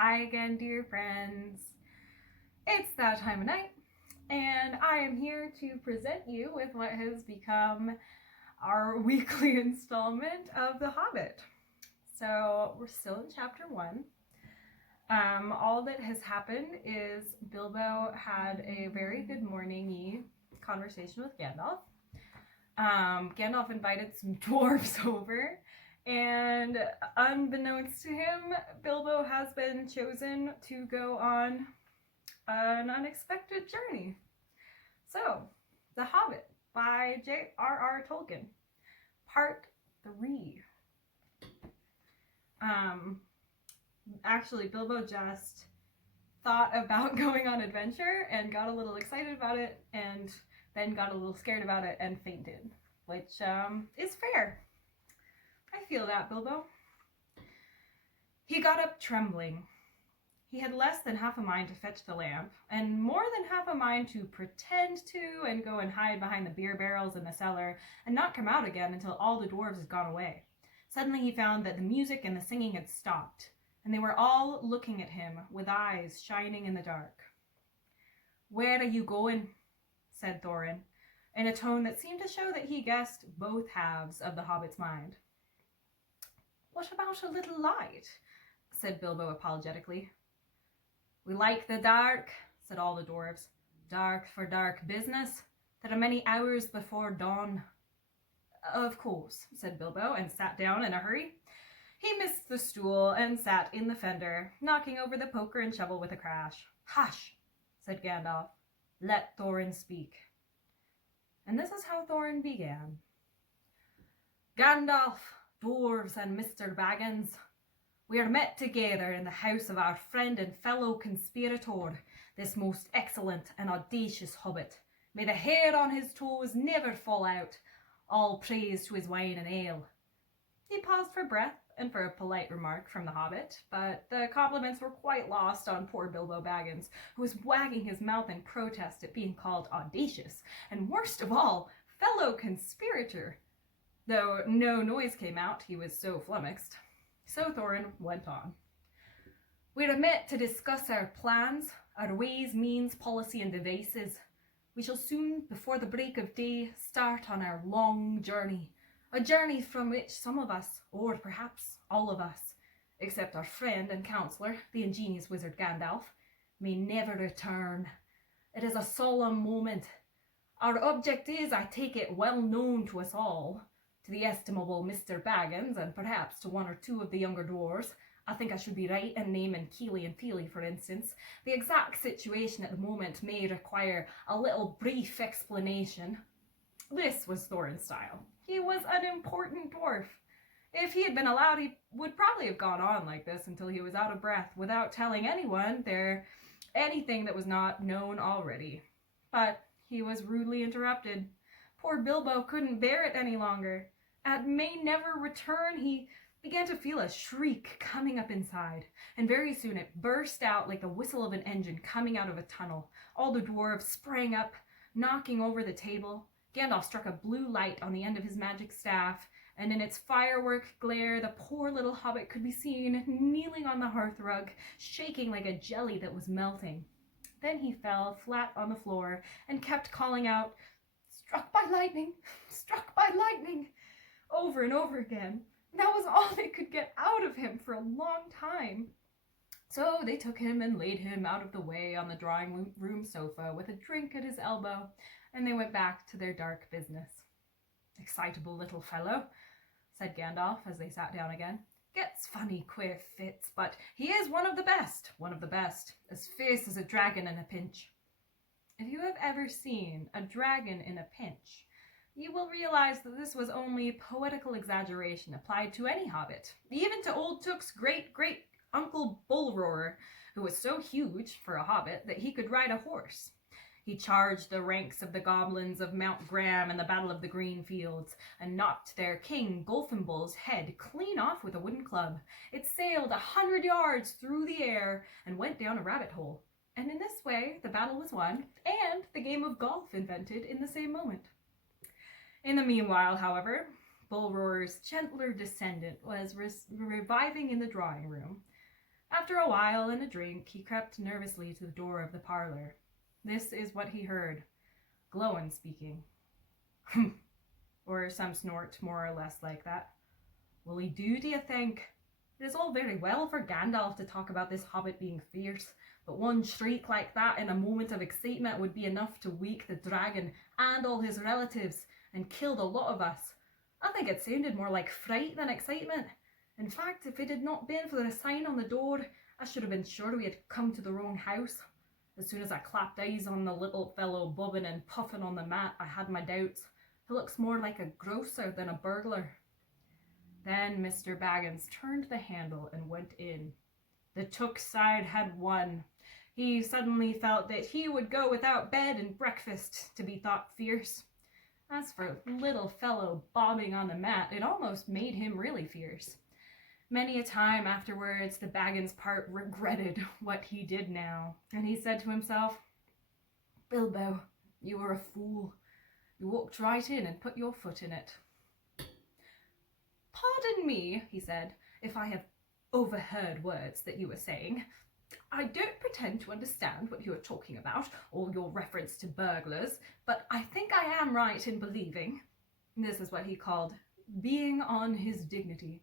Hi again, dear friends. It's that time of night, and I am here to present you with what has become our weekly installment of The Hobbit. So, we're still in chapter 1. All that has happened is Bilbo had a very good morning-y conversation with Gandalf. Gandalf invited some dwarves over, and unbeknownst to him, Bilbo has been chosen to go on an unexpected journey. So, The Hobbit by J.R.R. Tolkien, Part 3. Actually, Bilbo just thought about going on adventure and got a little excited about it, and then got a little scared about it and fainted, which is fair. I feel that, Bilbo. He got up trembling. He had less than half a mind to fetch the lamp, and more than half a mind to pretend to and go and hide behind the beer barrels in the cellar and not come out again until all the dwarves had gone away. Suddenly he found that the music and the singing had stopped, and they were all looking at him with eyes shining in the dark. "Where are you going?" said Thorin, in a tone that seemed to show that he guessed both halves of the hobbit's mind. "What about a little light?" said Bilbo apologetically. "We like the dark," said all the dwarves. "Dark for dark business. There are many hours before dawn." "Of course," said Bilbo, and sat down in a hurry. He missed the stool and sat in the fender, knocking over the poker and shovel with a crash. "Hush," said Gandalf. "Let Thorin speak." And this is how Thorin began. "Gandalf, dwarves, and Mr. Baggins, we are met together in the house of our friend and fellow conspirator, this most excellent and audacious hobbit. May the hair on his toes never fall out. All praise to his wine and ale." He paused for breath and for a polite remark from the hobbit, but the compliments were quite lost on poor Bilbo Baggins, who was wagging his mouth in protest at being called audacious, and worst of all, fellow conspirator. Though no noise came out, he was so flummoxed. So Thorin went on. "We're met to discuss our plans, our ways, means, policy, and devices. We shall soon, before the break of day, start on our long journey. A journey from which some of us, or perhaps all of us, except our friend and counsellor, the ingenious wizard Gandalf, may never return. It is a solemn moment. Our object is, I take it, well known to us all. To the estimable Mr. Baggins, and perhaps to one or two of the younger dwarves. I think I should be right in naming Keely and Feely, for instance. The exact situation at the moment may require a little brief explanation." This was Thorin's style. He was an important dwarf. If he had been allowed, he would probably have gone on like this until he was out of breath, without telling anyone anything that was not known already. But he was rudely interrupted. Poor Bilbo couldn't bear it any longer. At "may never return," he began to feel a shriek coming up inside, and very soon it burst out like the whistle of an engine coming out of a tunnel. All the dwarves sprang up, knocking over the table. Gandalf struck a blue light on the end of his magic staff, and in its firework glare the poor little hobbit could be seen kneeling on the hearthrug, shaking like a jelly that was melting. Then he fell flat on the floor and kept calling out, "Struck by lightning! Struck by lightning!" over and over again. That was all they could get out of him for a long time. So they took him and laid him out of the way on the drawing room sofa with a drink at his elbow, and they went back to their dark business. "Excitable little fellow," said Gandalf as they sat down again. "Gets funny, queer fits, but he is one of the best, as fierce as a dragon in a pinch." If you have ever seen a dragon in a pinch, you will realize that this was only poetical exaggeration applied to any hobbit, even to Old Took's great-great-uncle Bullroarer, who was so huge for a hobbit that he could ride a horse. He charged the ranks of the goblins of Mount Graham in the Battle of the Green Fields, and knocked their king Golfinbull's head clean off with a wooden club. It sailed 100 yards through the air and went down a rabbit hole. And in this way the battle was won, and the game of golf invented in the same moment. In the meanwhile, however, Bullroarer's gentler descendant was reviving in the drawing room. After a while and a drink, he crept nervously to the door of the parlour. This is what he heard. Glowin speaking. Or some snort more or less like that. Will he do you think? It is all very well for Gandalf to talk about this hobbit being fierce, but one shriek like that in a moment of excitement would be enough to wake the dragon and all his relatives and kill the lot of us. I think it sounded more like fright than excitement. In fact, if it had not been for the sign on the door, I should have been sure we had come to the wrong house. As soon as I clapped eyes on the little fellow bobbing and puffing on the mat, I had my doubts. He looks more like a grocer than a burglar. Then Mr. Baggins turned the handle and went in. The Took side had won. He suddenly felt that he would go without bed and breakfast to be thought fierce. As for little fellow bobbing on the mat, it almost made him really fierce. Many a time afterwards the Baggins part regretted what he did now, and he said to himself, Bilbo, you were a fool. You walked right in and put your foot in it. Pardon me, he said, if I have overheard words that you were saying. I don't pretend to understand what you are talking about, or your reference to burglars, but I think I am right in believing, this is what he called being on his dignity,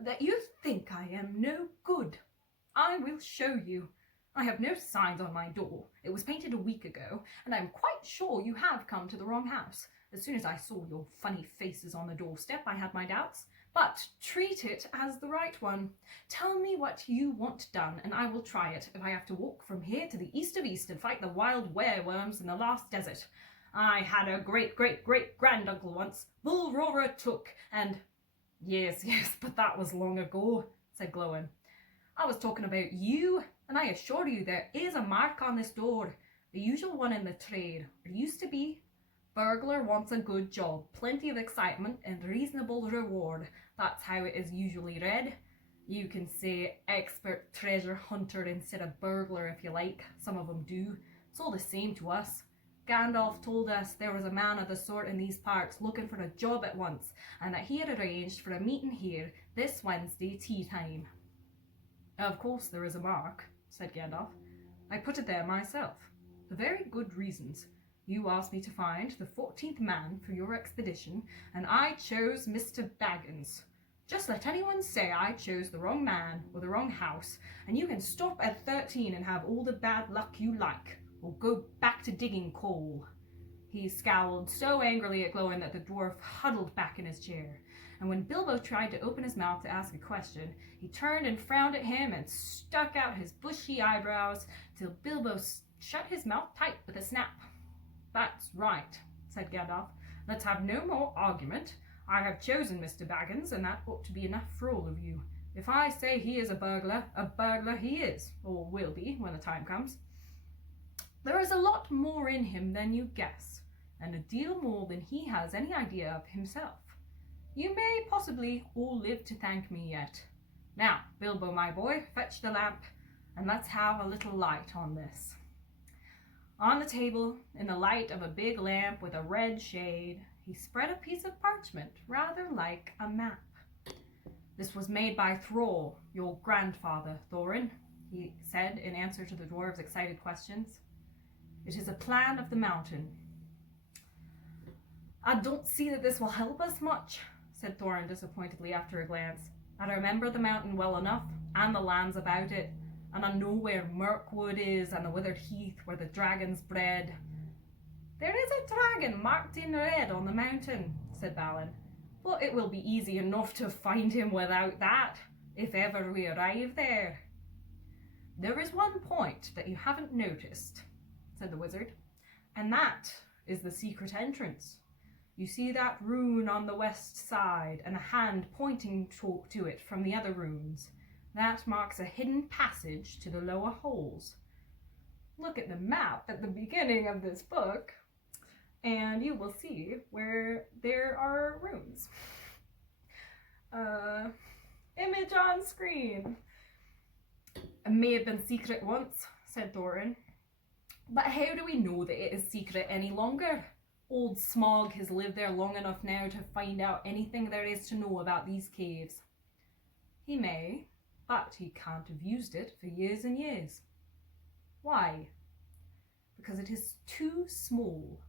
that you think I am no good. I will show you. I have no signs on my door. It was painted a week ago, and I'm quite sure you have come to the wrong house. As soon as I saw your funny faces on the doorstep, I had my doubts. But treat it as the right one. Tell me what you want done, and I will try it, if I have to walk from here to the east of East and fight the wild wereworms in the last desert. I had a great-great-great-granduncle once, Bull Roarer Took, and... Yes, but that was long ago, said Glowin. I was talking about you, and I assure you there is a mark on this door, the usual one in the trade, or used to be. Burglar wants a good job, plenty of excitement, and reasonable reward. That's how it is usually read. You can say expert treasure hunter instead of burglar if you like. Some of them do. It's all the same to us. Gandalf told us there was a man of the sort in these parts looking for a job at once, and that he had arranged for a meeting here this Wednesday tea time. Of course there is a mark, said Gandalf. I put it there myself, for very good reasons. You asked me to find the 14th man for your expedition, and I chose Mr. Baggins. Just let anyone say I chose the wrong man or the wrong house, and you can stop at 13 and have all the bad luck you like, or go back to digging coal. He scowled so angrily at Glowin that the dwarf huddled back in his chair, and when Bilbo tried to open his mouth to ask a question, he turned and frowned at him and stuck out his bushy eyebrows till Bilbo shut his mouth tight with a snap. That's right, said Gandalf. Let's have no more argument. I have chosen Mr. Baggins, and that ought to be enough for all of you. If I say he is a burglar he is, or will be when the time comes. There is a lot more in him than you guess, and a deal more than he has any idea of himself. You may possibly all live to thank me yet. Now, Bilbo, my boy, fetch the lamp, and let's have a little light on this. On the table, in the light of a big lamp with a red shade, he spread a piece of parchment, rather like a map. This was made by Thrall, your grandfather, Thorin, he said in answer to the dwarves' excited questions. It is a plan of the mountain. I don't see that this will help us much, said Thorin disappointedly after a glance. I remember the mountain well enough, and the lands about it, and I know where Mirkwood is and the withered heath where the dragons bred. There is a dragon marked in red on the mountain, said Balin, but it will be easy enough to find him without that, if ever we arrive there. There is one point that you haven't noticed, said the wizard, and that is the secret entrance. You see that rune on the west side and a hand pointing to it from the other runes. That marks a hidden passage to the lower halls. Look at the map at the beginning of this book, and you will see where there are runes. Image on screen. It may have been secret once, said Thorin, but how do we know that it is secret any longer? Old Smog has lived there long enough now to find out anything there is to know about these caves. He may, but he can't have used it for years and years. Why? Because it is too small.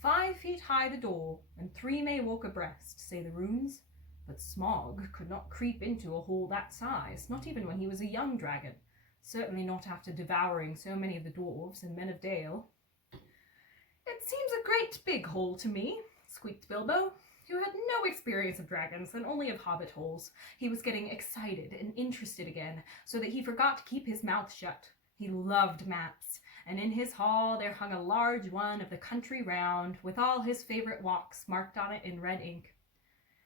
5 feet high the door, and 3 may walk abreast, say the runes. But Smog could not creep into a hole that size, not even when he was a young dragon. Certainly not after devouring so many of the dwarves and men of Dale. It seems a great big hole to me, squeaked Bilbo, who had no experience of dragons and only of hobbit holes. He was getting excited and interested again, so that he forgot to keep his mouth shut. He loved maps, and in his hall there hung a large one of the country round, with all his favourite walks marked on it in red ink.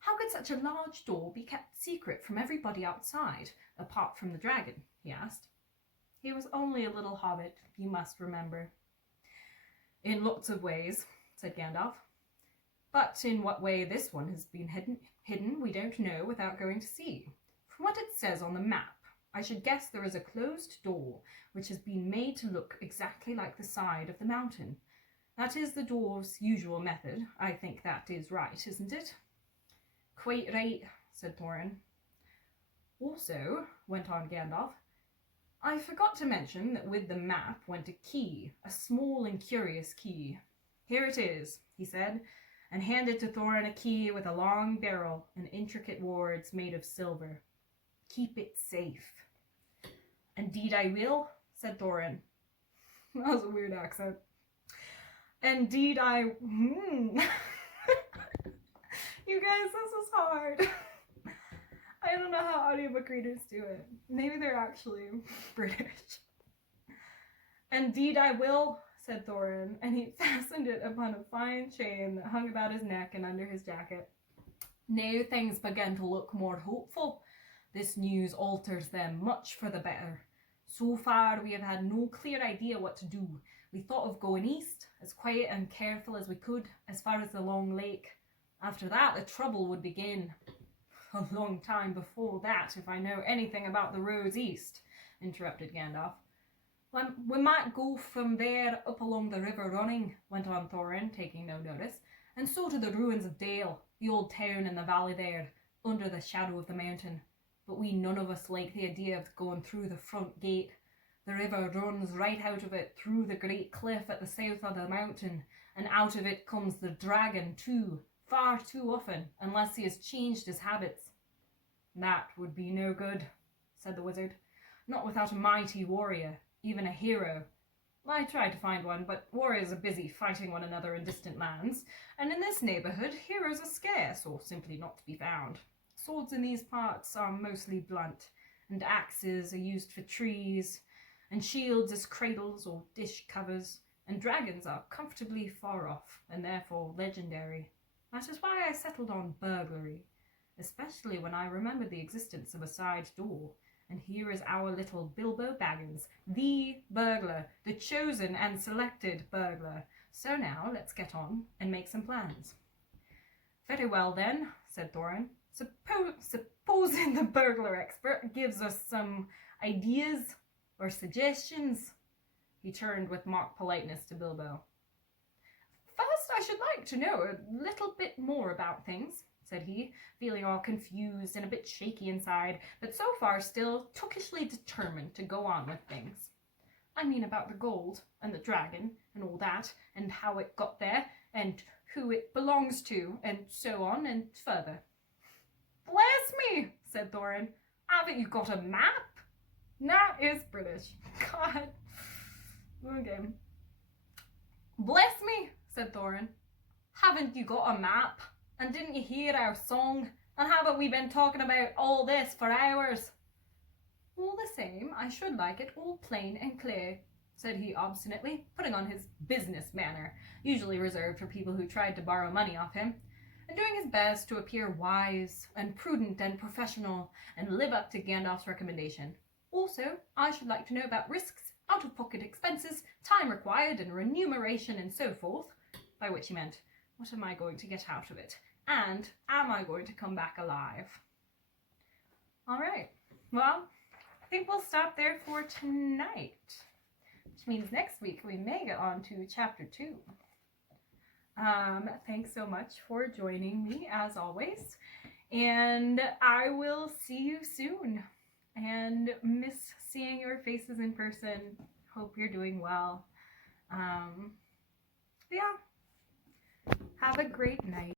How could such a large door be kept secret from everybody outside, apart from the dragon? He asked. He was only a little hobbit, you must remember. In lots of ways, said Gandalf. But in what way this one has been hidden we don't know without going to see. From what it says on the map, I should guess there is a closed door which has been made to look exactly like the side of the mountain. That is the dwarves' usual method. I think that is right, isn't it? Quite right, said Thorin. Also, went on Gandalf, I forgot to mention that with the map went a key, a small and curious key. Here it is, he said, and handed to Thorin a key with a long barrel and intricate wards made of silver. Keep it safe. Indeed I will, said Thorin. That was a weird accent. Indeed I... You guys, this is hard. I don't know how audiobook readers do it. Maybe they're actually British. Indeed I will, said Thorin, and he fastened it upon a fine chain that hung about his neck and under his jacket. Now things began to look more hopeful. This news alters them much for the better. So far we have had no clear idea what to do. We thought of going east, as quiet and careful as we could, as far as the Long Lake. After that the trouble would begin. A long time before that, if I know anything about the roads east, interrupted Gandalf. We might go from there up along the river running, went on Thorin, taking no notice, and so to the ruins of Dale, the old town in the valley there, under the shadow of the mountain. But we none of us like the idea of going through the front gate. The river runs right out of it, through the great cliff at the south of the mountain, and out of it comes the dragon too, far too often, unless he has changed his habits. That would be no good, said the wizard. Not without a mighty warrior, even a hero. I tried to find one, but warriors are busy fighting one another in distant lands, and in this neighbourhood heroes are scarce, or simply not to be found. Swords in these parts are mostly blunt, and axes are used for trees, and shields as cradles or dish covers, and dragons are comfortably far off, and therefore legendary. That is why I settled on burglary, especially when I remembered the existence of a side door. And here is our little Bilbo Baggins, the burglar, the chosen and selected burglar. So now let's get on and make some plans. Very well then, said Thorin. Supposing the burglar expert gives us some ideas or suggestions. He turned with mock politeness to Bilbo. First, I should like to know a little bit more about things, said he, feeling all confused and a bit shaky inside, but so far still tookishly determined to go on with things. I mean about the gold, and the dragon, and all that, and how it got there, and who it belongs to, and so on, and further. Bless me, said Thorin. Haven't you got a map? That is British. God. Okay. Bless me, said Thorin. Haven't you got a map? And didn't you hear our song? And haven't we been talking about all this for hours? All the same, I should like it all plain and clear, said he obstinately, putting on his business manner, usually reserved for people who tried to borrow money off him, and doing his best to appear wise and prudent and professional and live up to Gandalf's recommendation. Also, I should like to know about risks, out-of-pocket expenses, time required and remuneration and so forth, by which he meant, what am I going to get out of it? And am I going to come back alive? All right. Well, I think we'll stop there for tonight, which means next week we may get on to chapter 2. Thanks so much for joining me as always, and I will see you soon. and miss seeing your faces in person. Hope you're doing well. Yeah, have a great night.